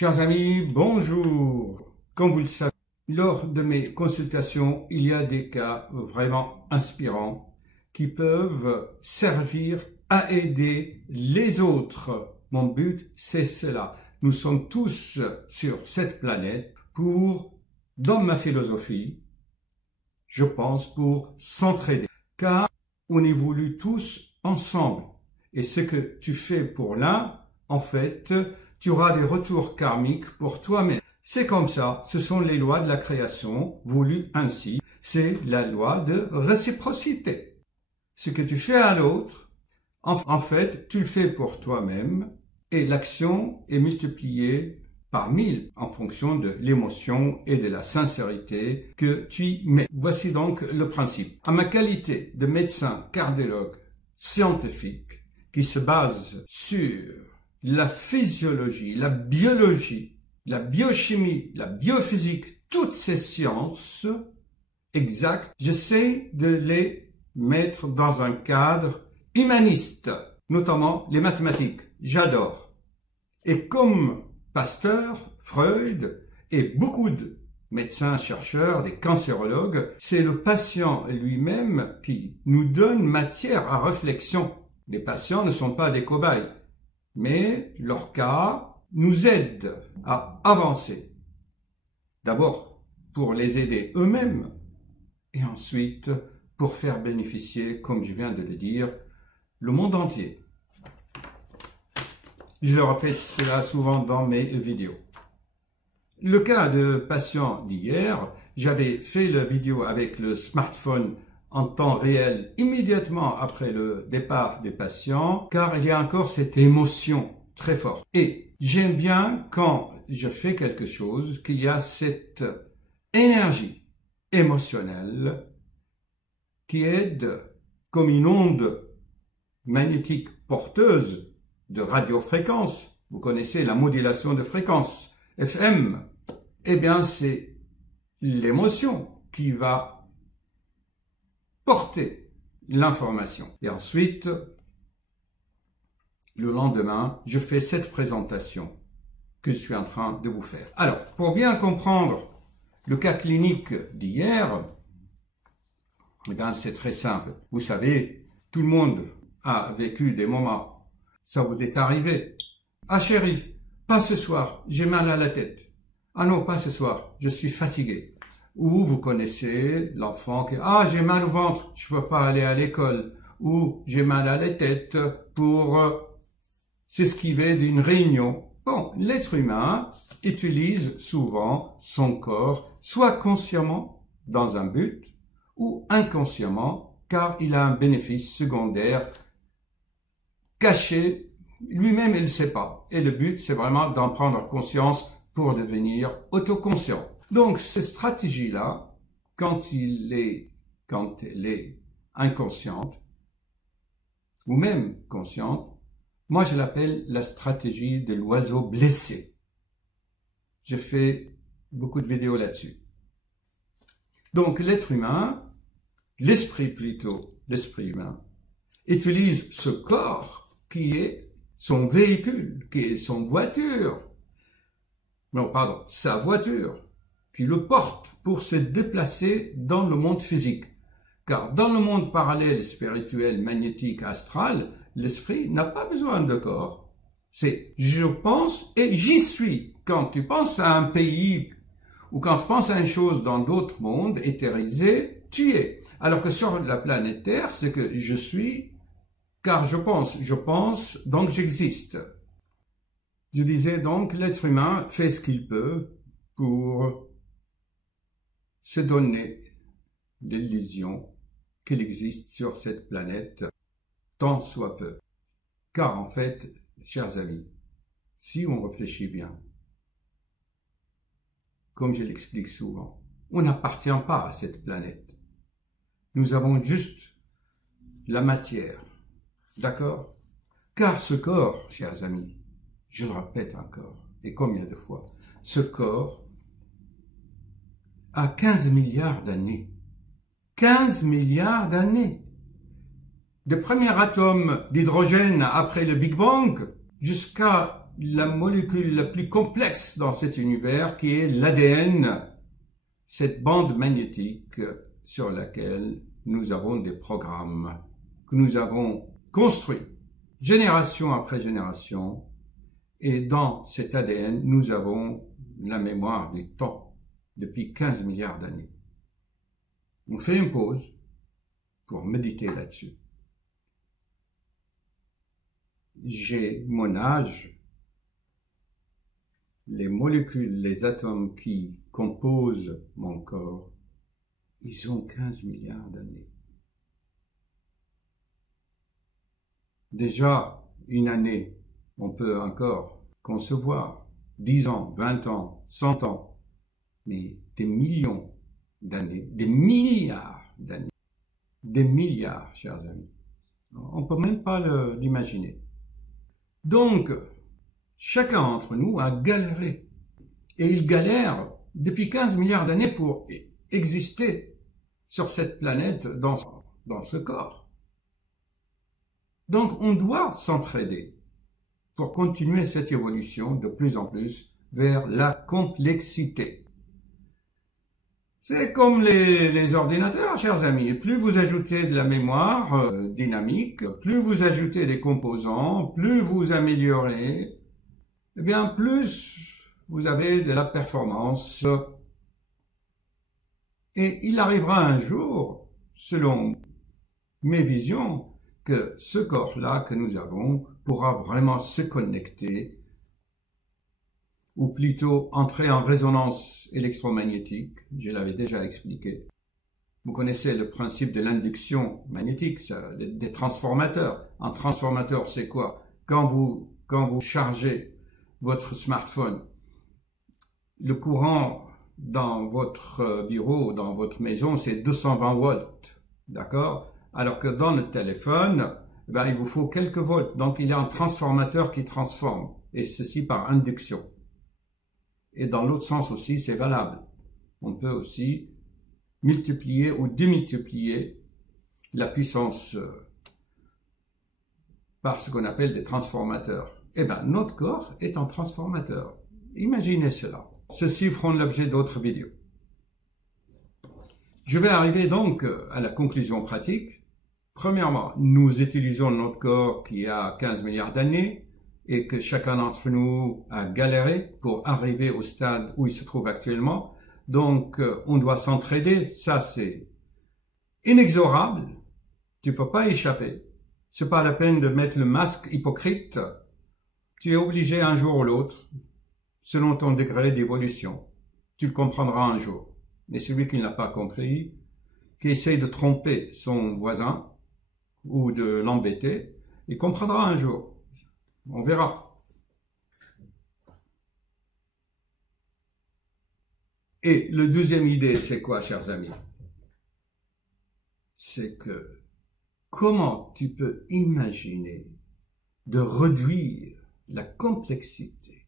Chers amis, bonjour. Comme vous le savez, lors de mes consultations, il y a des cas vraiment inspirants qui peuvent servir à aider les autres. Mon but, c'est cela. Nous sommes tous sur cette planète pour, dans ma philosophie, je pense, pour s'entraider. Car on évolue tous ensemble. Et ce que tu fais pour l'un, en fait, tu auras des retours karmiques pour toi-même. C'est comme ça, ce sont les lois de la création, voulues ainsi. C'est la loi de réciprocité. Ce que tu fais à l'autre, en fait, tu le fais pour toi-même et l'action est multipliée par 1000 en fonction de l'émotion et de la sincérité que tu y mets. Voici donc le principe. À ma qualité de médecin cardiologue scientifique qui se base sur la physiologie, la biologie, la biochimie, la biophysique, toutes ces sciences exactes, j'essaie de les mettre dans un cadre humaniste, notamment les mathématiques. J'adore. Et comme Pasteur, Freud et beaucoup de médecins, chercheurs, des cancérologues, c'est le patient lui-même qui nous donne matière à réflexion. Les patients ne sont pas des cobayes, mais leur cas nous aide à avancer. D'abord, pour les aider eux-mêmes, et ensuite, pour faire bénéficier, comme je viens de le dire, le monde entier. Je le répète cela souvent dans mes vidéos. Le cas de patient d'hier, j'avais fait la vidéo avec le smartphone en temps réel immédiatement après le départ des patients, car il y a encore cette émotion très forte. Et j'aime bien quand je fais quelque chose, qu'il y a cette énergie émotionnelle qui aide comme une onde magnétique porteuse de radiofréquence. Vous connaissez la modulation de fréquence, FM. Eh bien, c'est l'émotion qui va porter l'information. Et ensuite, le lendemain, je fais cette présentation que je suis en train de vous faire. Alors, pour bien comprendre le cas clinique d'hier, eh bien, c'est très simple. Vous savez, tout le monde a vécu des moments. Ça vous est arrivé. Ah chérie, pas ce soir, j'ai mal à la tête. Ah non, pas ce soir, je suis fatigué. Ou vous connaissez l'enfant qui « Ah, j'ai mal au ventre, je ne peux pas aller à l'école. » Ou « J'ai mal à la tête pour s'esquiver d'une réunion. » Bon, l'être humain utilise souvent son corps, soit consciemment dans un but, ou inconsciemment, car il a un bénéfice secondaire caché. Lui-même, il ne sait pas. Et le but, c'est vraiment d'en prendre conscience pour devenir autoconscient. Donc, cette stratégie-là, quand elle est inconsciente, ou même consciente, moi je l'appelle la stratégie de l'oiseau blessé. J'ai fait beaucoup de vidéos là-dessus. Donc, l'être humain, l'esprit plutôt, l'esprit humain, utilise ce corps qui est son véhicule, qui est son voiture. Non, pardon, sa voiture, qui le porte pour se déplacer dans le monde physique. Car dans le monde parallèle, spirituel, magnétique, astral, l'esprit n'a pas besoin de corps. C'est je pense et j'y suis. Quand tu penses à un pays ou quand tu penses à une chose dans d'autres mondes éthérisés, tu es. Alors que sur la planète Terre, c'est que je suis car je pense, donc j'existe. Je disais donc, l'être humain fait ce qu'il peut pour se donner l'illusion qu'il existe sur cette planète, tant soit peu. Car en fait, chers amis, si on réfléchit bien, comme je l'explique souvent, on n'appartient pas à cette planète. Nous avons juste la matière. D'accord? Car ce corps, chers amis, je le répète encore, et combien de fois, ce corps a 15 milliards d'années. 15 milliards d'années. Le premier atome d'hydrogène après le Big Bang jusqu'à la molécule la plus complexe dans cet univers qui est l'ADN, cette bande magnétique sur laquelle nous avons des programmes que nous avons construits génération après génération, et dans cet ADN, nous avons la mémoire du temps depuis 15 milliards d'années. On fait une pause pour méditer là-dessus. J'ai mon âge, les molécules, les atomes qui composent mon corps, ils ont 15 milliards d'années. Déjà, une année, on peut encore concevoir 10 ans, 20 ans, 100 ans, mais des millions d'années, des milliards d'années, des milliards, chers amis. On ne peut même pas l'imaginer. Donc, chacun d'entre nous a galéré. Et il galère depuis 15 milliards d'années pour exister sur cette planète dans ce corps. Donc, on doit s'entraider pour continuer cette évolution de plus en plus vers la complexité. C'est comme les ordinateurs, chers amis. Plus vous ajoutez de la mémoire dynamique, plus vous ajoutez des composants, plus vous améliorez, eh bien, plus vous avez de la performance. Et il arrivera un jour, selon mes visions, que ce corps-là que nous avons pourra vraiment se connecter, ou plutôt entrer en résonance électromagnétique. Je l'avais déjà expliqué. Vous connaissez le principe de l'induction magnétique, des transformateurs. Un transformateur, c'est quoi? Quand vous chargez votre smartphone, le courant dans votre bureau, dans votre maison, c'est 220 volts, d'accord? Alors que dans le téléphone, il vous faut quelques volts. Donc, il y a un transformateur qui transforme, et ceci par induction. Et dans l'autre sens aussi, c'est valable. On peut aussi multiplier ou démultiplier la puissance par ce qu'on appelle des transformateurs. Eh bien, notre corps est un transformateur. Imaginez cela. Ceux-ci feront l'objet d'autres vidéos. Je vais arriver donc à la conclusion pratique. Premièrement, nous utilisons notre corps qui a 15 milliards d'années et que chacun d'entre nous a galéré pour arriver au stade où il se trouve actuellement. Donc, on doit s'entraider. Ça, c'est inexorable. Tu ne peux pas échapper. C'est pas la peine de mettre le masque hypocrite. Tu es obligé un jour ou l'autre, selon ton degré d'évolution. Tu le comprendras un jour. Mais celui qui ne l'a pas compris, qui essaie de tromper son voisin ou de l'embêter, il comprendra un jour. On verra. Et le deuxième idée, c'est quoi, chers amis? C'est que comment tu peux imaginer de réduire la complexité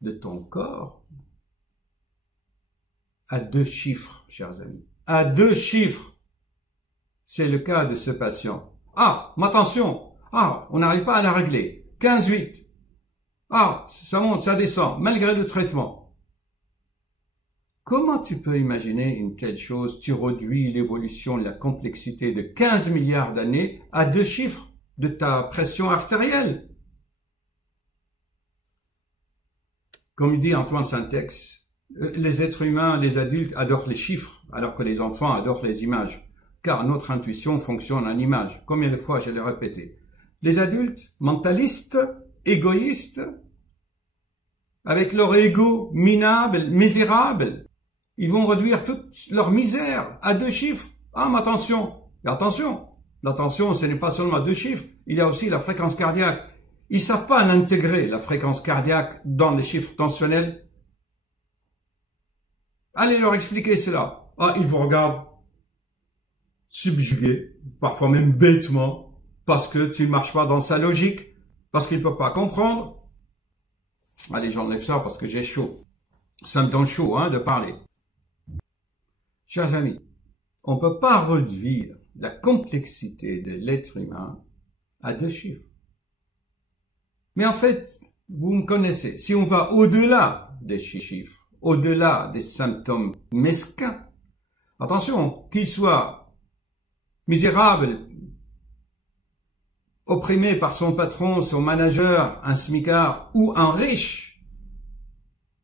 de ton corps à 2 chiffres, chers amis. À 2 chiffres. C'est le cas de ce patient. Ah, ma tension. Ah, on n'arrive pas à la régler. 15,8. Ah, ça monte, ça descend, malgré le traitement. Comment tu peux imaginer une telle chose? Tu réduis l'évolution de la complexité de 15 milliards d'années à 2 chiffres de ta pression artérielle. Comme dit Antoine Saint-Exupéry, les êtres humains, les adultes adorent les chiffres, alors que les enfants adorent les images, car notre intuition fonctionne en images. Combien de fois je l'ai répété? Les adultes, mentalistes, égoïstes, avec leur ego minable, misérable, ils vont réduire toute leur misère à 2 chiffres. Ah, mais attention, l'attention, ce n'est pas seulement 2 chiffres, il y a aussi la fréquence cardiaque. Ils ne savent pas l'intégrer, la fréquence cardiaque, dans les chiffres tensionnels. Allez leur expliquer cela. Ah, ils vous regardent subjugués, parfois même bêtement, parce que tu ne marches pas dans sa logique, parce qu'ils ne peuvent pas comprendre. Allez, j'enlève ça parce que j'ai chaud. Ça me donne chaud, de parler. Chers amis, on ne peut pas réduire la complexité de l'être humain à 2 chiffres. Mais en fait, Vous me connaissez. Si on va au-delà des chiffres, au-delà des symptômes mesquins, attention, qu'il soit misérable, opprimé par son patron, son manager, un smicard ou un riche,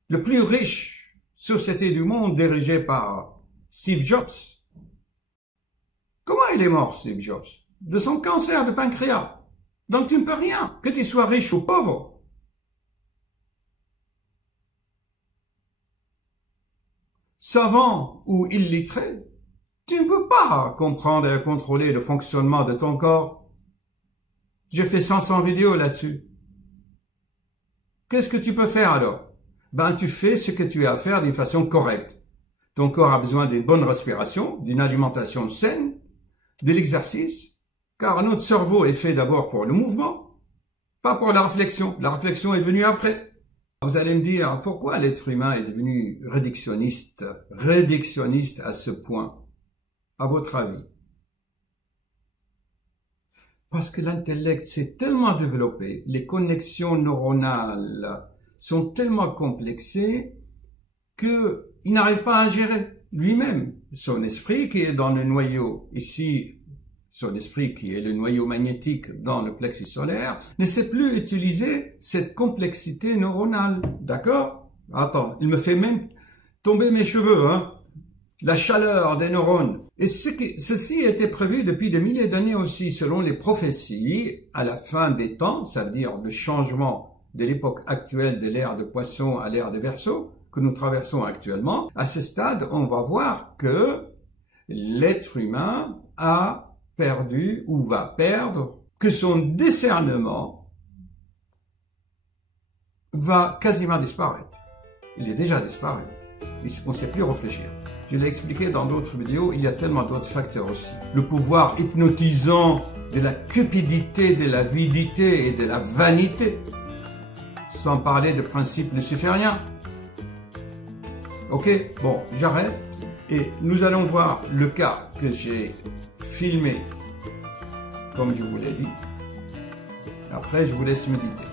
le plus riche société du monde dirigée par Steve Jobs. Comment il est mort, Steve Jobs? De son cancer de pancréas. Donc tu ne peux rien, que tu sois riche ou pauvre. Savant ou illettré, tu ne peux pas comprendre et contrôler le fonctionnement de ton corps. J'ai fait 500 vidéos là-dessus. Qu'est-ce que tu peux faire alors? Ben, tu fais ce que tu as à faire d'une façon correcte. Ton corps a besoin d'une bonne respiration, d'une alimentation saine, de l'exercice, car notre cerveau est fait d'abord pour le mouvement, pas pour la réflexion. La réflexion est venue après. Vous allez me dire, pourquoi l'être humain est devenu réductionniste à ce point, à votre avis? Parce que l'intellect s'est tellement développé, les connexions neuronales sont tellement complexées qu'il n'arrive pas à gérer lui-même son esprit qui est dans le noyau, ici, son esprit qui est le noyau magnétique dans le plexus solaire, ne sait plus utiliser cette complexité neuronale. D'accord? Attends, il me fait même tomber mes cheveux, hein? La chaleur des neurones. Et ceci était prévu depuis des milliers d'années aussi, selon les prophéties, à la fin des temps, ça veut dire le changement de l'époque actuelle de l'ère de Poisson à l'ère des Verseaux, que nous traversons actuellement. À ce stade, on va voir que l'être humain a perdu ou va perdre, que son discernement va quasiment disparaître. Il est déjà disparu. On ne sait plus réfléchir. Je l'ai expliqué dans d'autres vidéos, il y a tellement d'autres facteurs aussi. Le pouvoir hypnotisant de la cupidité, de l'avidité et de la vanité, sans parler de principes lucifériens. Ok, bon, j'arrête et nous allons voir le cas que j'ai filmé, comme je vous l'ai dit. Après, je vous laisse méditer.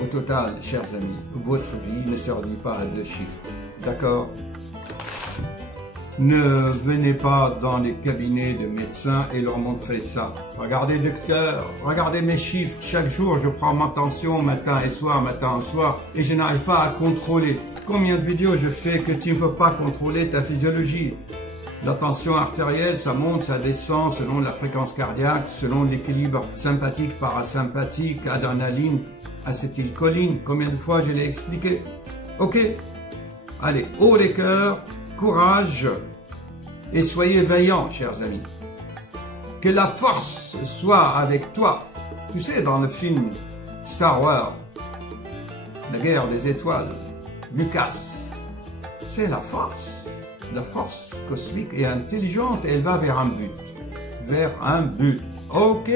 Au total, chers amis, votre vie ne se réduit pas à 2 chiffres. D'accord? Ne venez pas dans les cabinets de médecins et leur montrer ça. Regardez docteur, regardez mes chiffres. Chaque jour, je prends ma tension matin et soir, et je n'arrive pas à contrôler. Combien de vidéos je fais que tu ne peux pas contrôler ta physiologie? La tension artérielle, ça monte, ça descend selon la fréquence cardiaque, selon l'équilibre sympathique, parasympathique, adrénaline, acétylcholine. Combien de fois je l'ai expliqué? Ok? Allez, haut les cœurs, courage et soyez vaillants, chers amis. Que la force soit avec toi. Tu sais, dans le film Star Wars, la guerre des étoiles, Lucas, c'est la force. La force cosmique est intelligente et elle va vers un but. Vers un but. Ok,